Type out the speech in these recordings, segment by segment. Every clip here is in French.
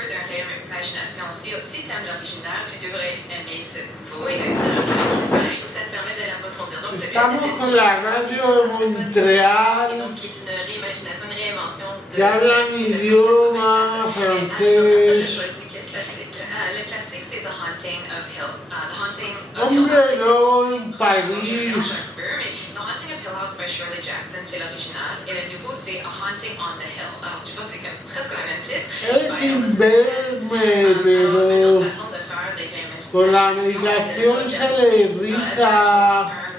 peu d'une réimagination aussi. Si tu aimes l'original, tu devrais aimer ce nouveau. Oui, c'est ça. Donc ça te permet de l'approfondir. Donc Estamos con la radio de et Montréal, donc qui est une réimagination, une réinvention de que hablan idioma Alison, francés. choisi quel classique? Le classique, c'est The Haunting of Hill. The Haunting of Hombre Hill House. lobo en Mais París. The Haunting of Hill House by Shirley Jackson, c'est l'original. Et le nouveau, c'est A Haunting on the Hill. Alors, tu vois, c'est comme presque le même titre. Es by sin Elizabeth verme, Taylor. Une pero autre façon de faire des réimaginations. con la medicación se le riza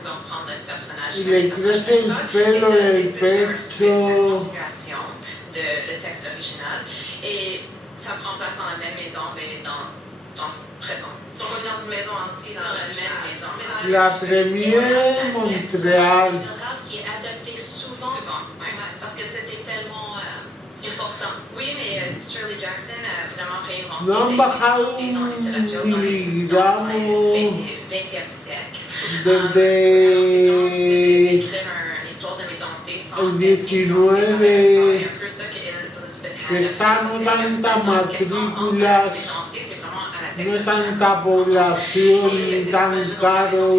Donc, prendre le personnage y comme le le personnage crece el principal. pelo Et ça, c'est del plus comme un script, c'est une pecho. continuation de le texte original. Et ça prend place dans la même maison, mais dans le présent. Donc on est dans une maison hantée dans la même maison. La première en Montréal. Hill House qui est adapté souvent. Souvent, ouais. Ouais, parce que c'était tellement important. Oui, mais Shirley Jackson a vraiment réinventé No han les bajado maisons hantées dans la littérature un dans le miligramo 20e siècle. desde D'écrire une histoire de maison hantée sans el être 19 c'est un peu ça qu'Elizabeth que Hannah está fait, no parce que tanta quand on pense à matrículas, la maison hantée, c'est vraiment à la no texte tanta población ni tan caro,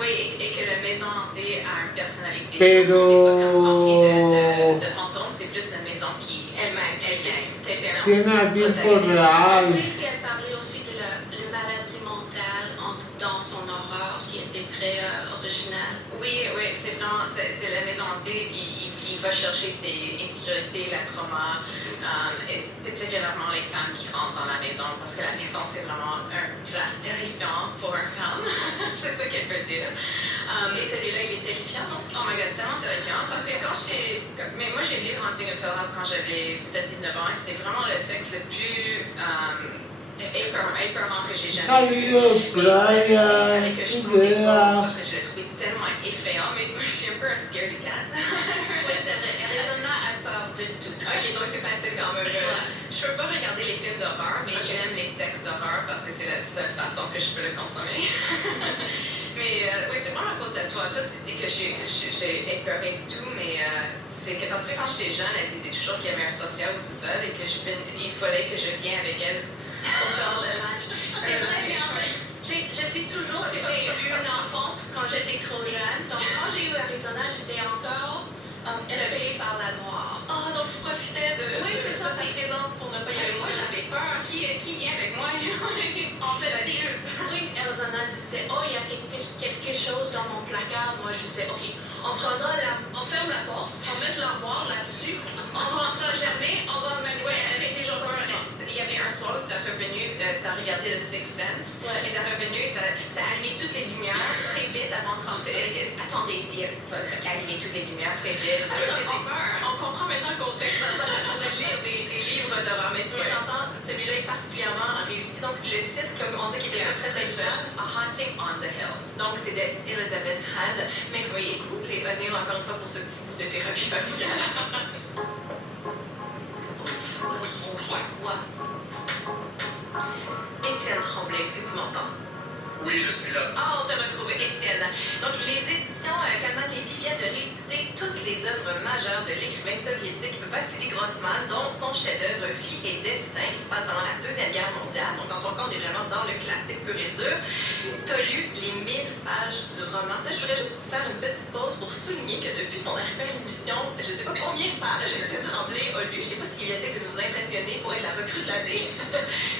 Oui, et que la maison hantée a une personnalité. Pero- C'est pas comme remplie de fantômes, c'est plus la maison qui Elle-même. c'est tiene a tiempo real. Oui, puis elle parlait aussi de la maladie mentale dans son horreur qui était très originale. Oui, c'est vraiment, c'est la maison hantée, il va chercher tes insécurités, la trauma, et particulièrement les femmes qui rentrent dans la maison, parce que la maison, c'est vraiment une place terrifiante pour une femme. C'est ça qu'elle veut dire. Et celui-là, il est terrifiant, non? Oh my god, tellement terrifiant, parce que quand j'étais... Mais moi, j'ai lu Haunting of Hill House quand j'avais peut-être 19 ans, et c'était vraiment le texte le plus épeurant que j'ai jamais lu. Salió Mais il playa, fallait que je prenne des pauses, idea. parce que je l'ai trouvé tellement effrayant, mais moi, je suis un peu un scaredy cat. Oui, c'est vrai. Arizona a peur de tout. Ok, donc c'est facile quand même. Je peux pas regarder les films d'horreur, mais j'aime les textes d'horreur parce que c'est la seule façon que je peux le consommer. Mais oui, c'est vraiment à cause de toi. Toi, tu dis que j'ai épeuré tout, mais c'est que parce que quand j'étais jeune, elle disait toujours qu'il y avait un sorcier au sous-sol et il fallait que je vienne avec elle pour faire le linge. C'est vrai, mais en fait, je dis toujours que j'ai eu une enfante quand j'étais trop jeune. Donc, quand j'ai eu Arizona, j'étais encore effrayée par la noire. Oh, donc tu profitais de Oui, c'est ça, sa oui. présence pour ne pas y aller. Moi, j'avais peur. Qui vient avec moi? En fait, oui, Arizona disait, oh, il y a quelque chose dans mon placard. Moi, je disais, ok, on ferme la porte, on va mettre l'armoire là-dessus, on rentrera jamais, on va Ouais, manifester. j'ai toujours peur. Il y avait un soir où tu as revenu, tu as regardé The Sixth Sense, Ouais. et tu as revenu, tu as allumé toutes les lumières très vite avant de rentrer. Elle était, attendez ici, elle va allumer toutes les lumières très vite. Ça me faisait peur. On comprend maintenant le contexte de la façon de lire des livres d'horreur. Mais ce que Ouais. j'entends, celui-là est particulièrement réussi. Donc, le titre, comme on dit, qui était très très jeune. A Haunting on the Hill. Donc, c'est d'Elizabeth Hannah. Merci Oui. beaucoup, les O'Neill, encore une fois, pour ce petit bout de thérapie familiale. Quoi? Étienne Tremblay, est-ce que tu m'entends? Oui, je suis là. Ah, on t'a retrouvé, Étienne. Donc, les éditions Calman Lévy viennent de rééditer toutes les œuvres majeures de l'écrivain soviétique Vassili Grossman, dont son chef-d'œuvre Vie et Destin, qui se passe pendant la Deuxième Guerre mondiale. Donc, dans ton cas, on est vraiment dans le classique pur et dur. Tu as lu les 1000 pages du roman. Là, je voudrais juste faire une petite pause pour souligner que depuis son arrivée à l'émission, je ne sais pas combien de pages Étienne Tremblay a lu. Je ne sais pas s'il essaie de nous impressionner pour être la recrue de l'année.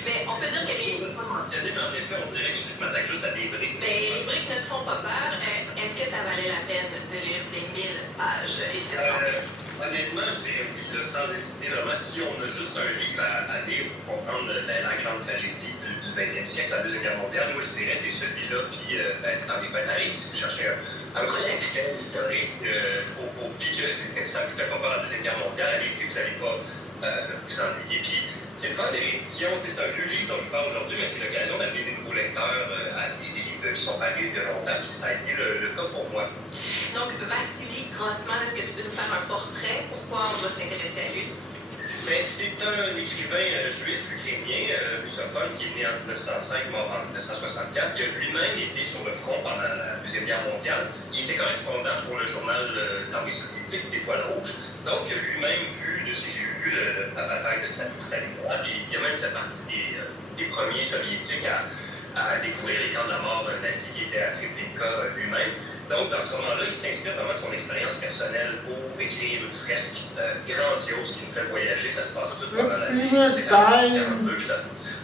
Mais on peut dire qu'elle est... Je ne peux pas mentionner, mais en effet, on dirait que je m'attaque juste à des briques. Mais les briques ne te font pas peur. Est-ce que ça valait la peine de lire ces 1000 pages, Étienne Tremblay? Honnêtement, je dirais oui, là, sans hésiter. Vraiment, si on a juste un livre à lire pour comprendre la grande tragédie du 20e siècle, la Deuxième Guerre mondiale, moi, je dirais c'est celui-là. Puis, dans les fêtes arrivent, si vous cherchez un projet historique, puis que ça vous fait pas peur la Deuxième Guerre mondiale, allez-y, vous n'allez pas vous ennuyer. Puis, c'est le fun des rééditions. C'est un vieux livre dont je parle aujourd'hui, mais c'est l'occasion d'amener des nouveaux lecteurs à des livres qui sont parus de longtemps. Puis, ça a été le cas pour moi. Donc, Vassili Grossman, est-ce que tu peux nous faire un portrait? Pourquoi on doit s'intéresser à lui? Mais c'est un écrivain juif ukrainien, russophone, qui est né en 1905, mort en 1964. Il a lui-même été sur le front pendant la Deuxième Guerre mondiale. Il était correspondant pour le journal de l'armée soviétique, l'Étoile rouge. Donc, il a lui-même vu de ses yeux vu la bataille de Stalingrad. Il a même fait partie des premiers soviétiques à découvrir les camps de la mort nazis. Il était à Treblinka lui-même. Donc, dans ce moment-là, il s'inspire vraiment de son expérience personnelle pour écrire une fresque grandiose qui nous fait voyager. Ça se passe tout pendant la vie. C'est 42.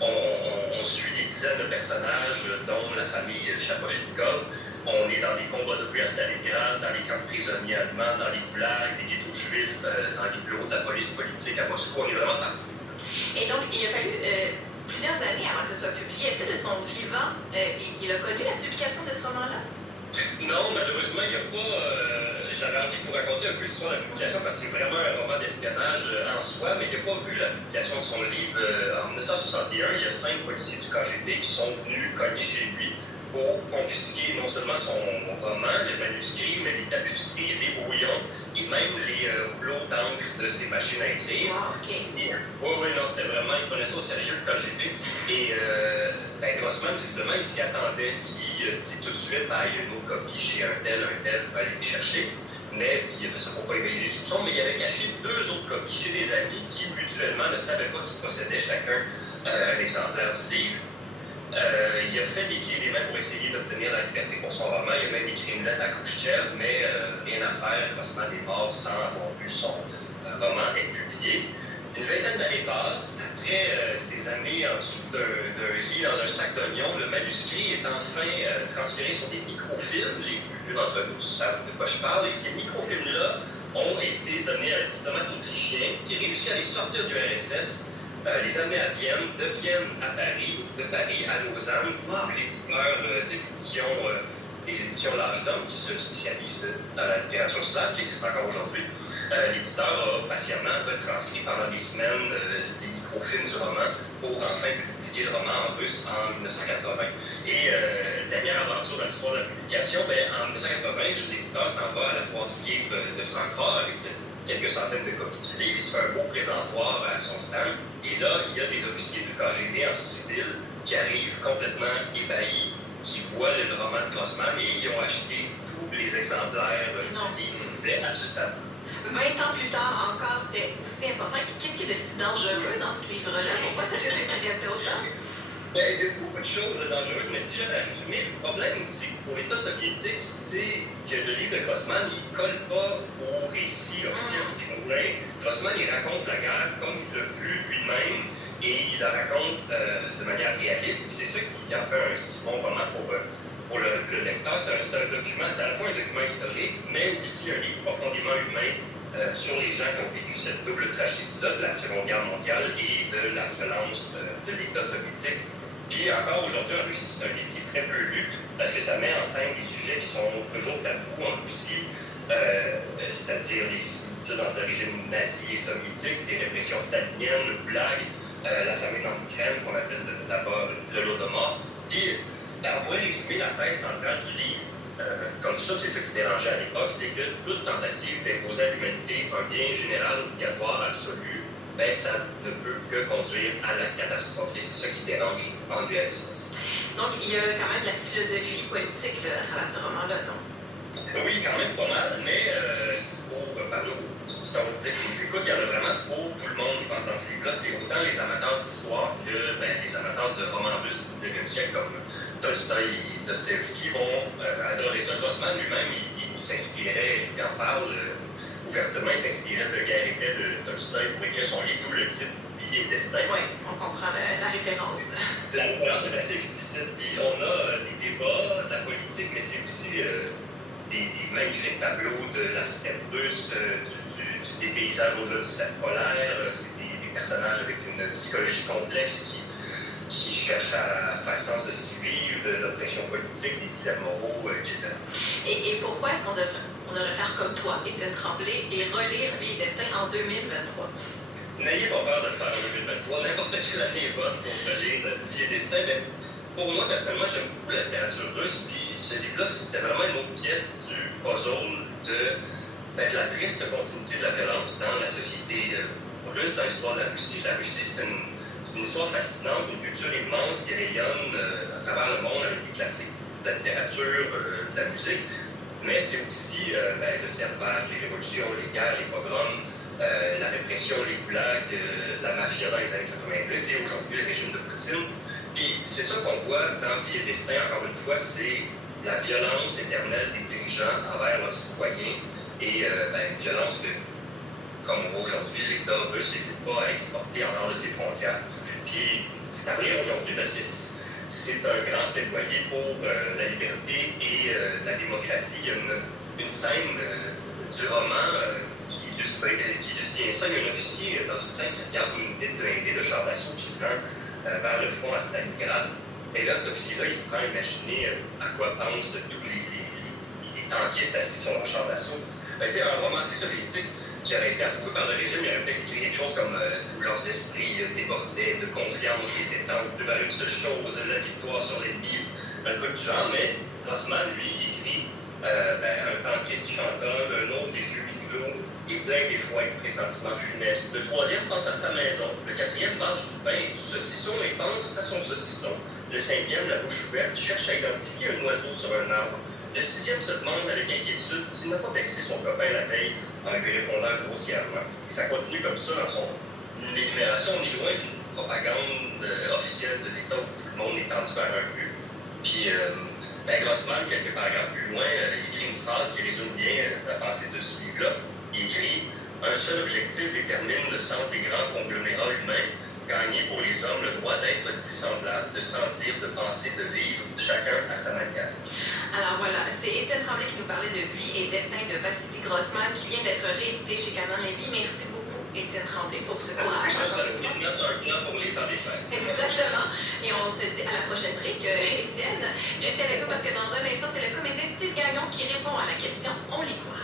On suit des dizaines de personnages, dont la famille Shaposhnikov. On est dans des combats de rue à Stalingrad, dans les camps de prisonniers allemands, dans les goulags, les ghettos juifs, dans les bureaux de la police politique à Moscou. On est vraiment partout. Et donc, il a fallu plusieurs années avant que ce soit publié. Est-ce que de son vivant, il a connu la publication de ce roman-là? Non, malheureusement, il n'y a pas. J'avais envie de vous raconter un peu l'histoire de la publication parce que c'est vraiment un roman d'espionnage en soi, mais il n'a pas vu la publication de son livre. En 1961, il y a 5 policiers du KGB qui sont venus cogner chez lui pour confisquer non seulement son roman, les manuscrits, mais les tapisseries, les brouillons et même les rouleaux d'encre de ses machines à écrire. Ah, OK. Oui, non, c'était vraiment, il prenait ça au sérieux, le KGB. Et Grossman, visiblement, il s'y attendait, puis il a dit tout de suite, il y a une autre copie chez un tel, vous allez les chercher. Mais, puis il a fait ça pour pas éveiller les soupçons, mais il avait caché 2 autres copies chez des amis qui, mutuellement, ne savaient pas qu'ils possédaient chacun un exemplaire du livre. Il a fait des pieds et des mains pour essayer d'obtenir la liberté pour son roman. Il a même écrit une lettre à Khrouchtchev, mais rien à faire. Grossman est mort sans avoir vu son roman être publié. Une vingtaine d'années passent. Après ces années en dessous d'un lit dans un sac d'oignons, le manuscrit est enfin transféré sur des microfilms. Les plus d'entre nous savent de quoi je parle. Et ces microfilms-là ont été donnés à un diplomate autrichien qui réussit à les sortir du RSS, les amener à Vienne, de Vienne à Paris, de Paris à Lausanne, où l'éditeur des éditions L'Âge d'Homme, qui se spécialise dans la littérature slave, qui existe encore aujourd'hui, l'éditeur a patiemment retranscrit pendant des semaines les microfilms du roman pour enfin publier le roman en russe en 1980. Et dernière aventure dans l'histoire de la publication, en 1980, l'éditeur s'en va à la foire du livre de Francfort avec quelques centaines de copies du livre. Il se fait un beau présentoir à son stand. Et là, il y a des officiers du KGB en civil qui arrivent complètement ébahis, qui voient le roman de Grossman et ils ont acheté tous les exemplaires du livre à ce stade. 20 ans plus tard encore, c'était aussi important. Qu'est-ce qui est de si dangereux dans ce livre-là? Pourquoi ça s'est intéressé autant? Il y a beaucoup de choses dangereuses, mais si j'avais à résumer, le problème aussi pour l'État soviétique, c'est que le livre de Grossman, il ne colle pas au récit officiel du Kremlin. Grossman, il raconte la guerre comme il l'a vu lui-même et il la raconte de manière réaliste. C'est ça qui en fait un si bon roman pour le lecteur. C'est un document, c'est à la fois un document historique, mais aussi un livre profondément humain sur les gens qui ont vécu cette double tragédie-là de la Seconde Guerre mondiale et de la violence de l'État soviétique. Puis encore aujourd'hui en Russie, c'est un livre qui est très peu lu parce que ça met en scène des sujets qui sont toujours tabous en Russie, c'est-à-dire les similitudes entre le régime nazi et soviétique, les répressions staliniennes, le goulag, la famine en Ukraine qu'on appelle là-bas le Lodomor. Puis on pourrait résumer la thèse centrale du livre comme ça, c'est ça qui dérangeait à l'époque, c'est que toute tentative d'imposer à l'humanité un bien général obligatoire absolu, ça ne peut que conduire à la catastrophe. Et c'est ça qui dérange en URSS. Donc, il y a quand même de la philosophie politique là, à travers ce roman-là, non? Oui, quand même pas mal, mais pour parler aux auditeurs auditrices qui nous écoutent, il y en a vraiment pour tout le monde, je pense, dans ce livre-là. C'est autant les amateurs d'histoire que les amateurs de romans russes du 19e siècle, comme Tolstoï et Dostoïevski, vont adorer ça. Grossman lui-même, il s'inspirait, il en parle ouvertement, il s'inspirait de Guerre et paix de Tolstoï pour écrire son livre, le titre Vie et destin. Oui, on comprend la référence. La référence est assez explicite. Puis on a des débats, de la politique, mais c'est aussi des magnifiques tableaux de la steppe russe, des paysages au-delà du cercle polaire. C'est des personnages avec une psychologie complexe qui cherchent à faire sens de ce qu'ils vivent, de l'oppression politique, des dilemmes moraux, etc. Et pourquoi est-ce qu'on devrait faire comme toi, Étienne Tremblay, et relire Vie et destin en 2023? N'ayez pas peur de le faire en 2023. N'importe quelle année est bonne pour relire Vie et destin. Mais pour moi, personnellement, j'aime beaucoup la littérature russe. Puis ce livre-là, c'était vraiment une autre pièce du puzzle de la triste continuité de la violence dans la société russe dans l'histoire de la Russie. La Russie, c'est une histoire fascinante, une culture immense qui rayonne à travers le monde avec des classiques de la littérature, de la musique. Mais c'est aussi le servage, les révolutions, les guerres, les pogroms, la répression, les goulags, la mafia dans les années 90 et aujourd'hui le régime de Poutine. Puis c'est ça qu'on voit dans Vie et Destin, encore une fois, c'est la violence éternelle des dirigeants envers leurs citoyens et une violence que, comme on voit aujourd'hui, l'État russe n'hésite pas à exporter en dehors de ses frontières. Puis c'est arrivé aujourd'hui parce que c'est un grand plaidoyer pour la liberté et la démocratie. Il y a une scène du roman qui illustre bien ça. Il y a un officier dans une scène qui regarde une unité blindée de chars d'assaut qui se rend vers le front à Stalingrad. Et là, cet officier-là, il se prend à imaginer à quoi pensent tous les tankistes assis sur leur char d'assaut. C'est un romancier soviétique qui aurait été approuvé par le régime, il aurait peut-être écrit quelque chose comme leurs esprits débordaient de confiance et étaient tendus vers une seule chose, la victoire sur l'ennemi, un truc du genre. Mais Grossman, lui, il écrit un tankiste chantonne, un autre les yeux mi-clos, et plein d'effrois et de pressentiments funestes. Le troisième pense à sa maison, le quatrième mange du pain, du saucisson et pense à son saucisson. Le cinquième, la bouche ouverte, cherche à identifier un oiseau sur un arbre. Le sixième se demande avec inquiétude s'il n'a pas vexé son copain la veille en lui répondant grossièrement. Et ça continue comme ça dans son énumération. On est loin d'une propagande officielle de l'État où tout le monde est tendu vers un but. Puis Grossman, quelques paragraphes plus loin, il écrit une phrase qui résume bien la pensée de ce livre-là. Il écrit « Un seul objectif détermine le sens des grands conglomérats humains, gagner pour les hommes le droit d'être dissemblables, de sentir, de penser, de vivre, chacun à sa manière. » Alors voilà, c'est Étienne Tremblay qui nous parlait de Vie et Destin de Vassili Grossman qui vient d'être réédité chez Canon Lévy. Merci beaucoup, Étienne Tremblay, pour ce courage. Vous avez fait un plan pour les temps des fêtes. Exactement. Et on se dit à la prochaine brique, Étienne. Restez avec nous parce que dans un instant, c'est le comédien Steve Gagnon qui répond à la question « On lit quoi ?»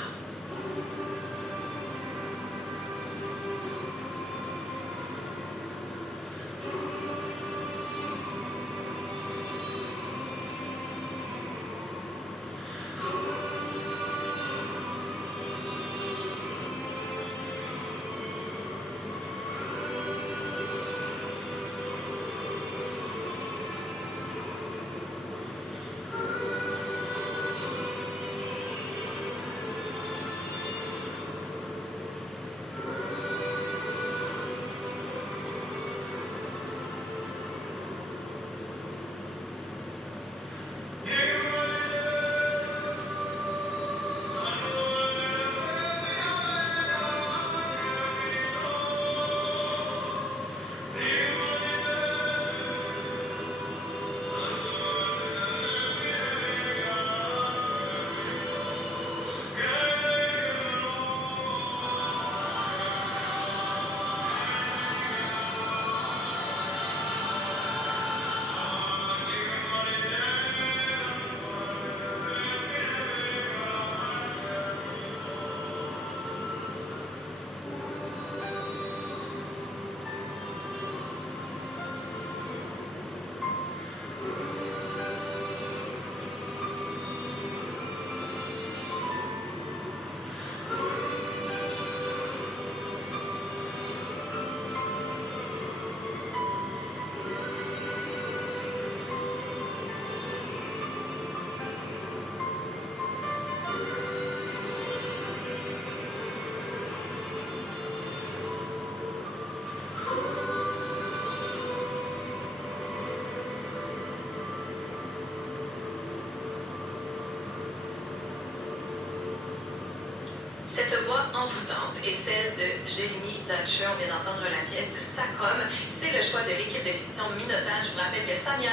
Cette voix envoûtante est celle de Jeremy Dutcher. On vient d'entendre la pièce Sacrum. C'est le choix de l'équipe de l'émission Minotagne. Je vous rappelle que Samian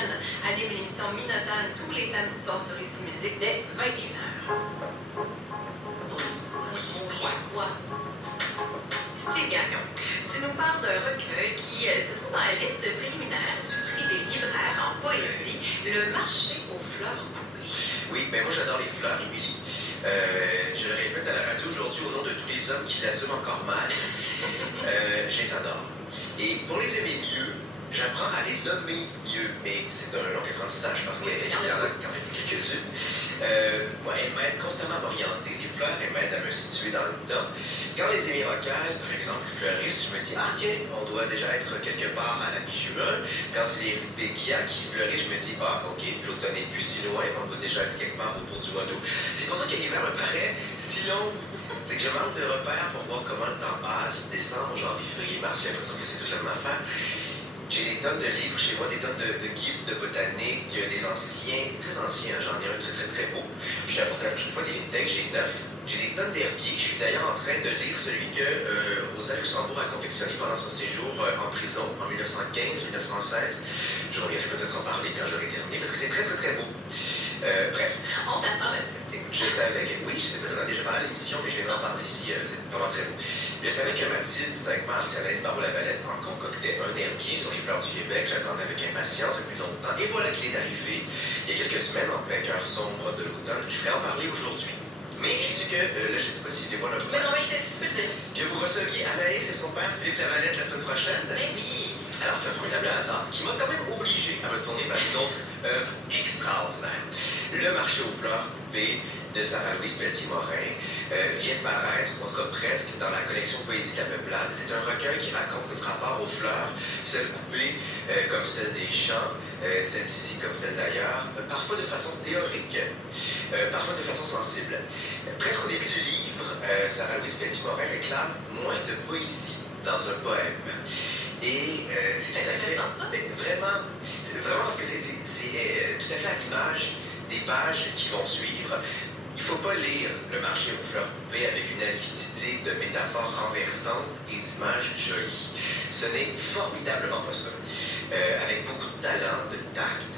anime l'émission Minotagne tous les samedis soirs sur Ici Musique dès 21h. Quoi? Steve Gagnon, tu nous parles d'un recueil qui se trouve dans la liste préliminaire du prix des libraires en poésie, Le marché aux fleurs coupées. Oui, mais moi j'adore les fleurs, Émilie. Je le répète à la radio aujourd'hui au nom de tous les hommes qui l'assument encore mal. Je les adore. Et pour les aimer mieux, j'apprends à les nommer mieux. Mais c'est un long apprentissage parce qu'il y en a quand même quelques-unes. Moi, elles m'aident constamment à m'orienter. Les fleurs, elles m'aident à me situer dans le temps. Quand les émirocales, par exemple, fleurissent, je me dis, ah tiens, on doit déjà être quelque part à la mi-juin. Quand c'est les rudbeckias qui fleurissent, je me dis, ah ok, l'automne n'est plus si loin, on doit déjà être quelque part autour du mois d'août. C'est pour ça que l'hiver me paraît si long. C'est que je manque de repères pour voir comment le temps passe. Décembre, janvier, février, mars, j'ai l'impression que c'est toute la même affaire. J'ai des tonnes de livres chez moi, des tonnes de guides de botanique, des anciens, des très anciens, j'en ai un très très très beau. Je l'ai apporté la prochaine fois, des vintage, j'ai 9. J'ai des tonnes d'herbiers. Je suis d'ailleurs en train de lire celui que Rosa Luxembourg a confectionné pendant son séjour en prison en 1915-1916. Je reviendrai peut-être en parler quand j'aurai terminé, parce que c'est très très très beau. Bref. On t'attend là-dessus. Je savais que, oui, je sais pas si on a déjà parlé à l'émission, mais je viens d'en parler ici, c'est vraiment très beau. Je savais que Mathilde Cinq-Mars et Anaïs Barbeau-Lavalette en concoctaient un herbier sur les fleurs du Québec. J'attendais avec impatience depuis longtemps. Et voilà qu'il est arrivé, il y a quelques semaines, en plein cœur sombre de l'automne. Je voulais en parler aujourd'hui. Mais j'ai su que, là, je sais pas si je dévoile un peu. Mais non, tu peux le dire. Que vous receviez Anaïs et son père, Philippe Lavalette, la semaine prochaine. Mais oui. Alors, c'est un formidable hasard qui m'a quand même obligé à me tourner vers une autre œuvre extraordinaire. Le marché aux fleurs coupées de Sarah-Louise Pelletier-Morin vient de paraître, en tout cas presque, dans la collection Poésie de la Peuplade. C'est un recueil qui raconte notre rapport aux fleurs, celles coupées comme celles des champs, celles d'ici comme celles d'ailleurs, parfois de façon théorique, parfois de façon sensible. Presque au début du livre, Sarah-Louise Pelletier-Morin réclame moins de poésie dans un poème. Et c'est tout à fait, vraiment parce que c'est tout à fait à l'image des pages qui vont suivre. Il ne faut pas lire Le marché aux fleurs coupées avec une avidité de métaphores renversantes et d'images jolies. Ce n'est formidablement pas ça. Avec beaucoup de talent, de tact,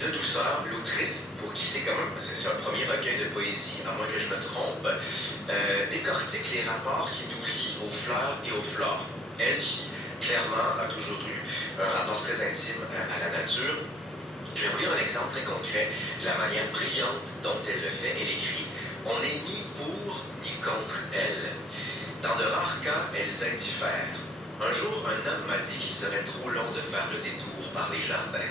de douceur, l'autrice, pour qui c'est quand même, c'est un premier recueil de poésie, à moins que je me trompe, décortique les rapports qui nous lient aux fleurs et aux flores. Elle qui clairement, a toujours eu un rapport très intime à la nature. Je vais vous lire un exemple très concret de la manière brillante dont elle le fait. Elle écrit « On n'est ni pour ni contre elle. Dans de rares cas, elles indiffèrent. Un jour, un homme m'a dit qu'il serait trop long de faire le détour par les jardins. »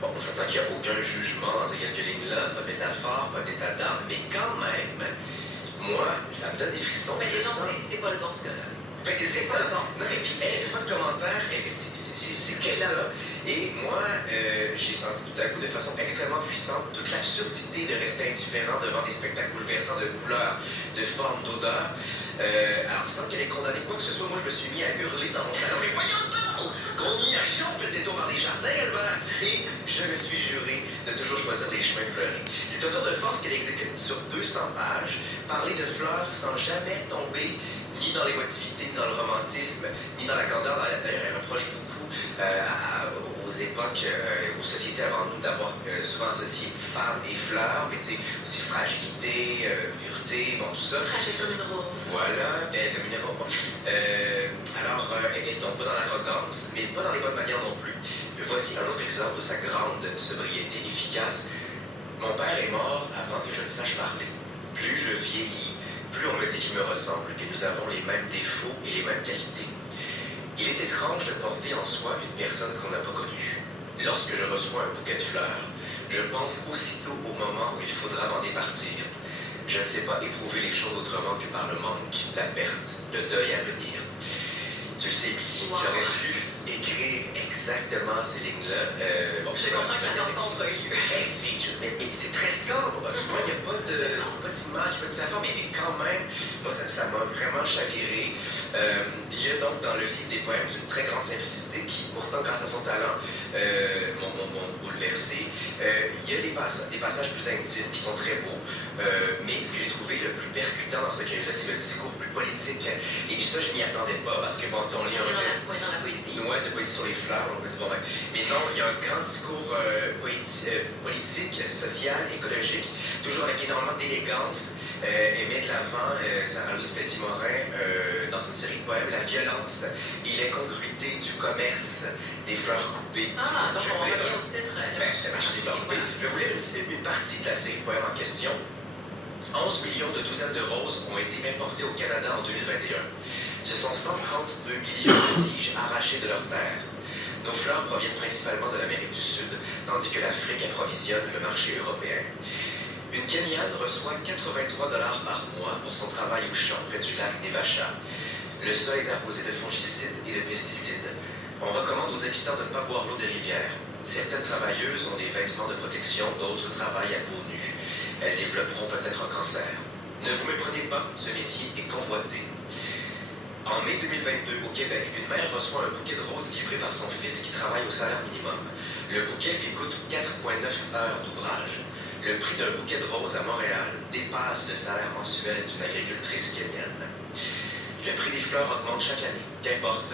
Bon, on s'entend qu'il n'y a aucun jugement dans ces quelques lignes-là, pas de métaphore, pas d'état d'âme, mais quand même, moi, ça me donne des frissons. Mais les gens, c'est pas le bon, ce gars-là. C'est ça. Bon. Non, et puis elle ne fait pas de commentaires, c'est que ça. Et moi, j'ai senti tout à coup de façon extrêmement puissante toute l'absurdité de rester indifférent devant des spectacles bouleversants de couleurs, de formes, d'odeurs. Alors, sans qu'elle ait condamné quoi que ce soit, moi je me suis mis à hurler dans mon salon. Mais voyons donc! Qu'on y a chiant, on fait le détour par des jardins, Albert! Et je me suis juré de toujours choisir les chemins fleuris. C'est un tour de force qu'elle exécute sur 200 pages, parler de fleurs sans jamais tomber ni dans l'émotivité, ni dans le romantisme, ni dans la candeur. D'ailleurs, elle reproche beaucoup aux époques, aux sociétés avant nous d'avoir souvent associé femmes et fleurs, mais tu sais, aussi fragilité, pureté, bon, tout ça. Fragile comme une rose. Voilà, belle comme une rose. Alors, elle tombe pas dans l'arrogance, mais pas dans les bonnes manières non plus. Voici un autre exemple de sa grande sobriété efficace. Mon père est mort avant que je ne sache parler. Plus je vieillis, plus on me dit qu'il me ressemble, que nous avons les mêmes défauts et les mêmes qualités. Il est étrange de porter en soi une personne qu'on n'a pas connue. Lorsque je reçois un bouquet de fleurs, je pense aussitôt au moment où il faudra m'en départir. Je ne sais pas éprouver les choses autrement que par le manque, la perte, le deuil à venir. Tu le sais, Billy, wow. J'aurais pu écrire exactement ces lignes-là. Je comprends que la rencontre a eu lieu. Mais c'est très sobre. Tu vois, il n'y a pas d'image, pas de métaphore, mais quand même, moi, ça m'a vraiment chaviré. Il y a donc dans le livre des poèmes d'une très grande simplicité qui, pourtant, grâce à son talent, m'ont bouleversé. Il y a des passages plus intimes qui sont très beaux, mais ce que j'ai trouvé le plus percutant dans ce recueil-là, c'est le discours plus politique. Et ça, je m'y attendais pas, parce que, bon, on lit un recueil. Dans la poésie. Ouais, de poésie sur les fleurs, on me dit, bon, ben, mais non, il y a un grand discours politique, social, écologique, toujours avec énormément d'élégance. Elle met de l'avant, Sarah-Louise Pelletier-Morin, dans une série de poèmes, la violence et l'incongruité du commerce des fleurs coupées. Ah, donc on revient au titre. Le marché des fleurs coupées. Je voulais une partie de la série de poèmes en question. 11 millions de douzaines de roses ont été importées au Canada en 2021. Ce sont 132 millions de tiges arrachées de leur terre. Nos fleurs proviennent principalement de l'Amérique du Sud, tandis que l'Afrique approvisionne le marché européen. Une Kenyane reçoit 83 $ par mois pour son travail au champ près du lac Nevacha. Le sol est arrosé de fongicides et de pesticides. On recommande aux habitants de ne pas boire l'eau des rivières. Certaines travailleuses ont des vêtements de protection, d'autres travaillent à peau nue. Elles développeront peut-être un cancer. Ne vous méprenez pas, ce métier est convoité. En mai 2022, au Québec, une mère reçoit un bouquet de roses livré par son fils qui travaille au salaire minimum. Le bouquet lui coûte 4,9 heures d'ouvrage. Le prix d'un bouquet de roses à Montréal dépasse le salaire mensuel d'une agricultrice kenyane. Le prix des fleurs augmente chaque année, qu'importe.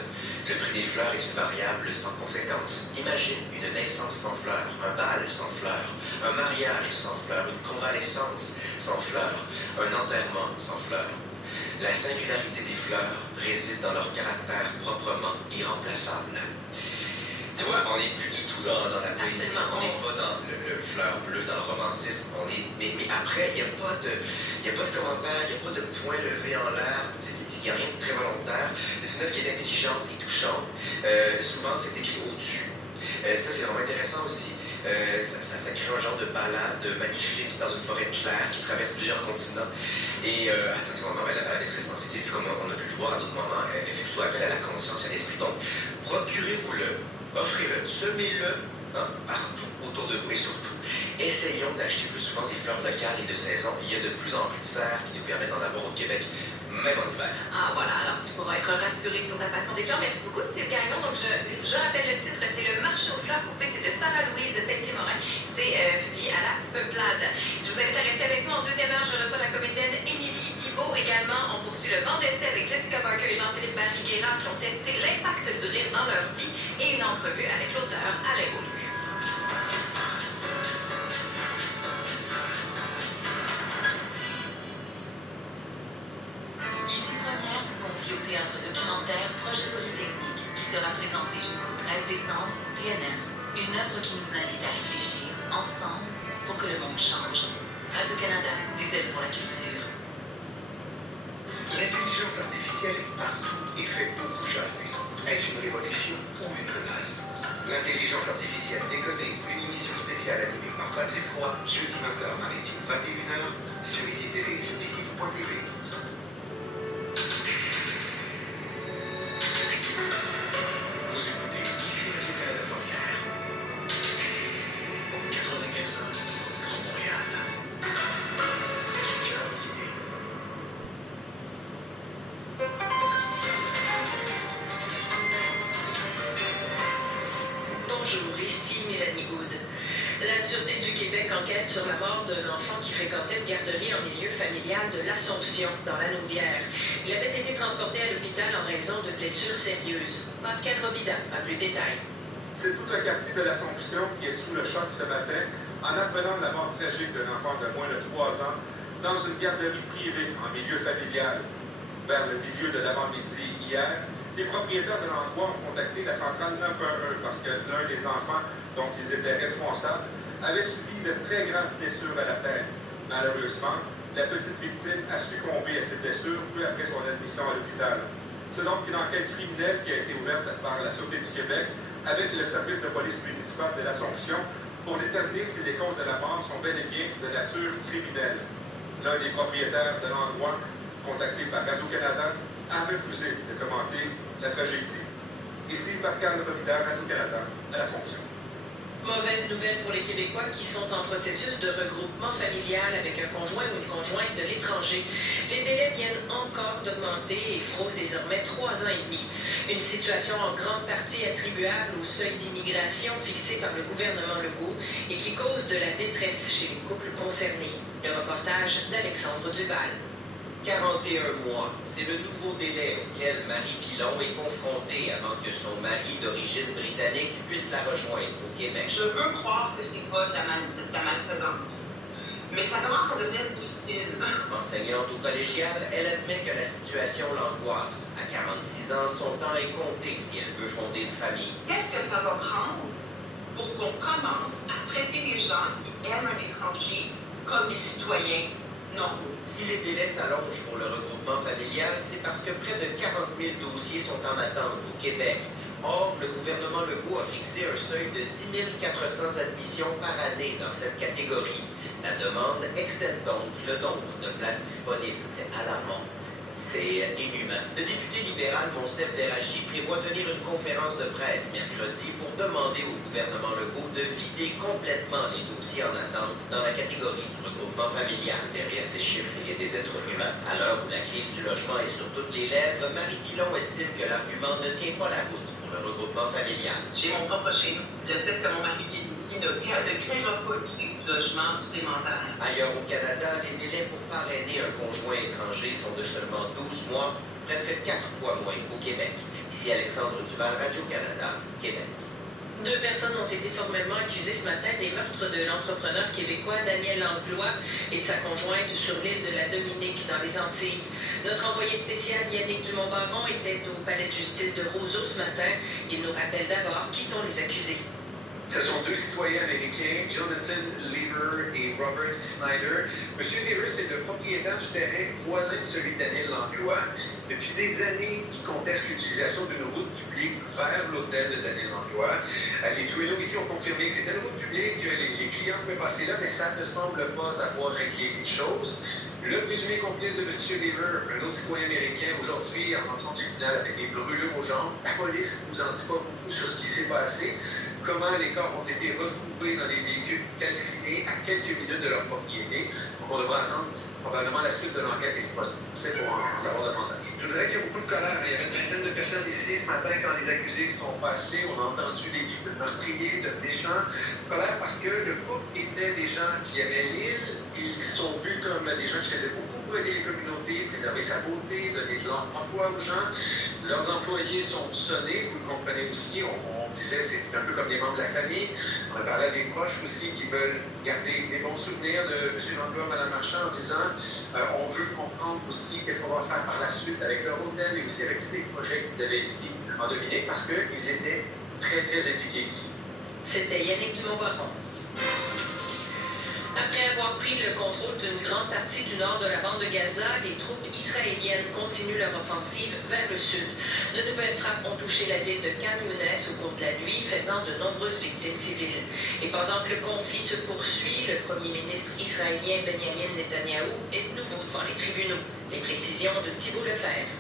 Le prix des fleurs est une variable sans conséquence. Imagine une naissance sans fleurs, un bal sans fleurs, un mariage sans fleurs, une convalescence sans fleurs, un enterrement sans fleurs. La singularité des fleurs réside dans leur caractère proprement irremplaçable. Tu vois, on n'est plus du tout dans la poésie, on n'est pas dans le fleur bleu, dans le romantisme. Mais après, il n'y a pas de commentaires, il n'y a pas de point levé en l'air, il n'y a rien de très volontaire. C'est une œuvre qui est intelligente et touchante. Souvent, c'est écrit au-dessus. Ça, c'est vraiment intéressant aussi. Ça crée un genre de balade magnifique dans une forêt claire qui traverse plusieurs continents. Et à certains moments, la balade est très sensitive, comme on a pu le voir. À d'autres moments, elle fait plutôt appel à la conscience et à l'esprit. Donc, procurez-vous-le, offrez-le, semez-le partout autour de vous et surtout, essayons d'acheter plus souvent des fleurs locales et de saison. Il y a de plus en plus de serres qui nous permettent d'en avoir au Québec, même en hiver. Ah voilà, alors tu pourras être rassuré sur ta passion des fleurs. Merci beaucoup Steve Gagnon. Donc je rappelle le titre, c'est Le marché aux fleurs coupées, c'est de Sarah-Louise Pelletier-Morin. C'est publié à la Peuplade. Je vous invite à rester avec nous. En deuxième heure, je reçois la comédienne Émilie Bibeau. Également, on poursuit le banc d'essai avec Jessica Barker et Jean-Philippe Barry-Guerrard qui ont testé l'impact du rire dans leur vie et une entrevue avec l'auteur Alain Beaulieu. Ici Première vous confie au théâtre documentaire Projet Polytechnique qui sera présenté jusqu'au 13 décembre au TNM. Une œuvre qui nous invite à réfléchir ensemble pour que le monde change. Radio-Canada, des ailes pour la culture. L'intelligence artificielle est partout et fait beaucoup jaser. Est-ce une révolution ou une menace? L'intelligence artificielle décodée, une émission spéciale animée par Patrice Roy, jeudi 20h maritime 21h, sur ICI TV et sur ICI.tv. Vous écoutez ici Radio-Canada Première, au 95 dans le Grand Montréal, du cœur aux idées. Bonjour, ici Mélanie Hood. La Sûreté du Québec enquête sur la mort d'un enfant qui fréquentait une garderie en milieu familial de l'Assomption, dans l'Anaudière. Il avait été transporté à l'hôpital en raison de blessures sérieuses. Pascal Robida a plus de détails. C'est tout un quartier de l'Assomption qui est sous le choc ce matin en apprenant la mort tragique d'un enfant de moins de 3 ans dans une garderie privée en milieu familial. Vers le milieu de l'avant-midi hier, les propriétaires de l'endroit ont contacté la centrale 911 parce que l'un des enfants dont ils étaient responsables avait subi de très graves blessures à la tête. Malheureusement, la petite victime a succombé à ses blessures peu après son admission à l'hôpital. C'est donc une enquête criminelle qui a été ouverte par la Sûreté du Québec avec le service de police municipale de l'Assomption pour déterminer si les causes de la mort sont bel et bien de nature criminelle. L'un des propriétaires de l'endroit, contacté par Radio-Canada, a refusé de commenter la tragédie. Ici Pascal Robida, Radio-Canada, à l'Assomption. Mauvaise nouvelle pour les Québécois qui sont en processus de regroupement familial avec un conjoint ou une conjointe de l'étranger. Les délais viennent encore d'augmenter et frôlent désormais 3 ans et demi. Une situation en grande partie attribuable au seuil d'immigration fixé par le gouvernement Legault et qui cause de la détresse chez les couples concernés. Le reportage d'Alexandre Duval. 41 mois, c'est le nouveau délai auquel Marie Pilon est confrontée avant que son mari d'origine britannique puisse la rejoindre au Québec. Je veux croire que c'est pas de la malfaisance, mais ça commence à devenir difficile. Enseignante au collégial, elle admet que la situation l'angoisse. À 46 ans, son temps est compté si elle veut fonder une famille. Qu'est-ce que ça va prendre pour qu'on commence à traiter les gens qui aiment un étranger comme des citoyens normaux? Si les délais s'allongent pour le regroupement familial, c'est parce que près de 40 000 dossiers sont en attente au Québec. Or, le gouvernement Legault a fixé un seuil de 10 400 admissions par année dans cette catégorie. La demande excède donc le nombre de places disponibles. C'est alarmant. C'est inhumain. Le député libéral Monsef Déragi prévoit tenir une conférence de presse mercredi pour demander au gouvernement Legault de vider complètement les dossiers en attente dans la catégorie du regroupement familial. Derrière ces chiffres, il y a des êtres humains. À l'heure où la crise du logement est sur toutes les lèvres, Marie Pilon estime que l'argument ne tient pas la route pour le regroupement familial. J'ai mon propre chez nous. Le fait que mon mari vienne ici ne créera pas une crise du logement supplémentaire. Ailleurs au Canada, les délais pour parrainer un conjoint étranger sont de seulement 12 mois, presque 4 fois moins qu'au Québec. Ici Alexandre Duval, Radio-Canada, Québec. 2 personnes ont été formellement accusées ce matin des meurtres de l'entrepreneur québécois Daniel Langlois et de sa conjointe sur l'île de la Dominique, dans les Antilles. Notre envoyé spécial Yannick Dumont-Baron était au palais de justice de Roseau ce matin. Il nous rappelle d'abord qui sont les accusés. Ce sont 2 citoyens américains, Jonathan Lever et Robert Snyder. Monsieur Lever, c'est le propriétaire du terrain voisin de celui de Daniel Langlois. Depuis des années, il conteste l'utilisation d'une route publique vers l'hôtel de Daniel Langlois. Les tribunaux ici ont confirmé que c'était une route publique, que les clients pouvaient passer là, mais ça ne semble pas avoir réglé les choses. Le présumé complice de M. Lever, un autre citoyen américain, aujourd'hui en rentrant du tribunal avec des brûlures aux jambes. La police ne nous en dit pas beaucoup sur ce qui s'est passé. Comment les corps ont été retrouvés dans des véhicules calcinés à quelques minutes de leur propriété. Donc on devra attendre probablement la suite de l'enquête et ce procès pour en savoir davantage. Je vous dirais qu'il y a beaucoup de colère. Il y avait une vingtaine de personnes ici ce matin quand les accusés sont passés. On a entendu des cris de meurtriers, de méchants. Colère parce que le couple était des gens qui aimaient l'île. Ils sont vus comme des gens qui faisaient beaucoup pour aider les communautés, préserver sa beauté, donner de l'emploi aux gens. Leurs employés sont sonnés, vous le comprenez aussi. On disait c'est un peu comme des membres de la famille. On a parlé à des proches aussi qui veulent garder des bons souvenirs de M. Langlois, Mme Marchand, en disant on veut comprendre aussi qu'est-ce qu'on va faire par la suite avec leur hôtel et aussi avec tous les projets qu'ils avaient ici en Dominique parce qu'ils étaient très, très impliqués ici. C'était Yannick Dumont-Baron. Après avoir pris le contrôle d'une grande partie du nord de la bande de Gaza, les troupes israéliennes continuent leur offensive vers le sud. De nouvelles frappes ont touché la ville de Khan Younes au cours de la nuit, faisant de nombreuses victimes civiles. Et pendant que le conflit se poursuit, le premier ministre israélien Benjamin Netanyahou est de nouveau devant les tribunaux. Les précisions de Thibault Lefebvre.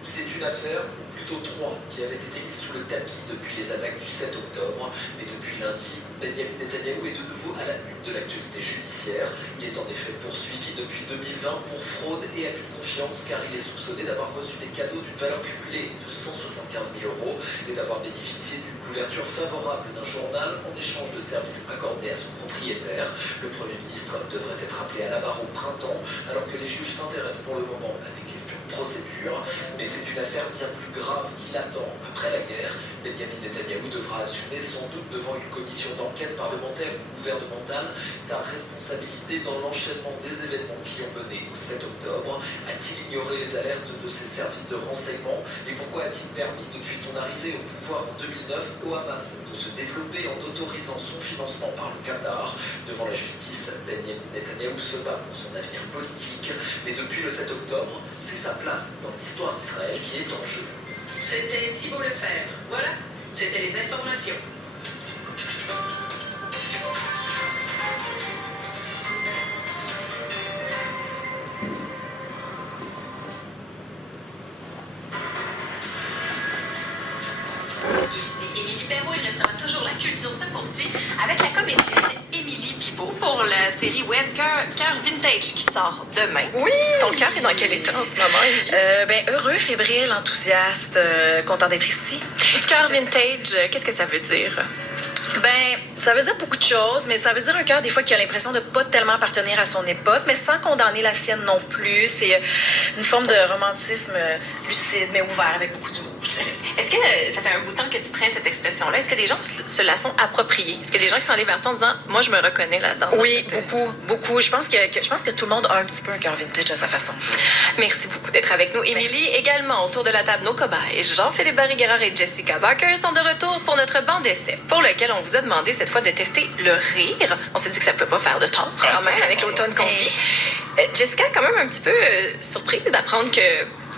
C'est une affaire, ou plutôt 3, qui avait été mise sous le tapis depuis les attaques du 7 octobre. Mais depuis lundi, Benjamin Netanyahou est de nouveau à la une de l'actualité judiciaire. Il est en effet poursuivi depuis 2020 pour fraude et abus de confiance car il est soupçonné d'avoir reçu des cadeaux d'une valeur cumulée de 175 000 € et d'avoir bénéficié d'une couverture favorable d'un journal en échange de services accordés à son propriétaire. Le Premier ministre devrait être appelé à la barre au printemps alors que les juges s'intéressent pour le moment à des questions de procédure. Mais c'est une affaire bien plus grave qui l'attend. Après la guerre, Benjamin Netanyahou devra assumer sans doute devant une commission d'enquête parlementaire ou gouvernementale sa responsabilité dans l'enchaînement des événements qui ont mené au 7 octobre. A-t-il ignoré les alertes de ses services de renseignement? Et pourquoi a-t-il permis, depuis son arrivée au pouvoir en 2009, au Hamas de se développer en autorisant son financement par le Qatar? Devant la justice, Benjamin Netanyahou se bat pour son avenir politique. Mais depuis le 7 octobre, c'est sa place dans l'histoire d'Israël qui est en jeu. C'était Thibault Lefebvre. Voilà, c'était les informations. Ici Émilie Perrault, il restera toujours La Culture se poursuit avec la comédienne Émilie Bibeau pour la série web Cœur Vintage qui sort demain. Oui! Ton cœur est dans quel état en ce moment, Émilie? Heureux, fébrile, enthousiaste, content d'être ici. Cœur Vintage, qu'est-ce que ça veut dire? Ça veut dire beaucoup de choses, mais ça veut dire un cœur des fois qui a l'impression de pas tellement appartenir à son époque, mais sans condamner la sienne non plus. C'est une forme de romantisme lucide, mais ouvert, avec beaucoup d'humour, je dirais. Est-ce que ça fait un bout de temps que tu traînes cette expression-là? Est-ce que des gens se la sont appropriée? Est-ce qu'il y a des gens qui sont allés vers toi en disant « Moi, je me reconnais là-dedans ». Oui, beaucoup. Je pense que tout le monde a un petit peu un cœur vintage à sa façon. Merci beaucoup d'être avec nous, Émilie. Également, autour de la table, nos cobayes, Jean-Philippe Barry-Guerrard et Jessica Barker sont de retour pour notre banc d'essai, pour lequel on vous a demandé cette fois de tester le rire. On s'est dit que ça ne peut pas faire de tort, quand même, avec l'automne qu'on vit. Jessica, quand même un petit peu surprise d'apprendre que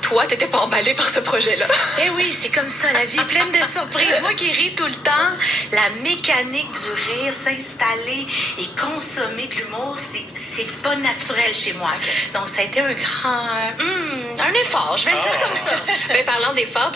toi, t'étais pas emballée par ce projet-là. Eh oui, c'est comme ça, la vie, pleine de surprises. Moi qui ris tout le temps, la mécanique du rire, s'installer et consommer de l'humour, c'est pas naturel chez moi. Donc, ça a été un grand... un effort, je vais le dire comme ça. Mais parlant d'effort,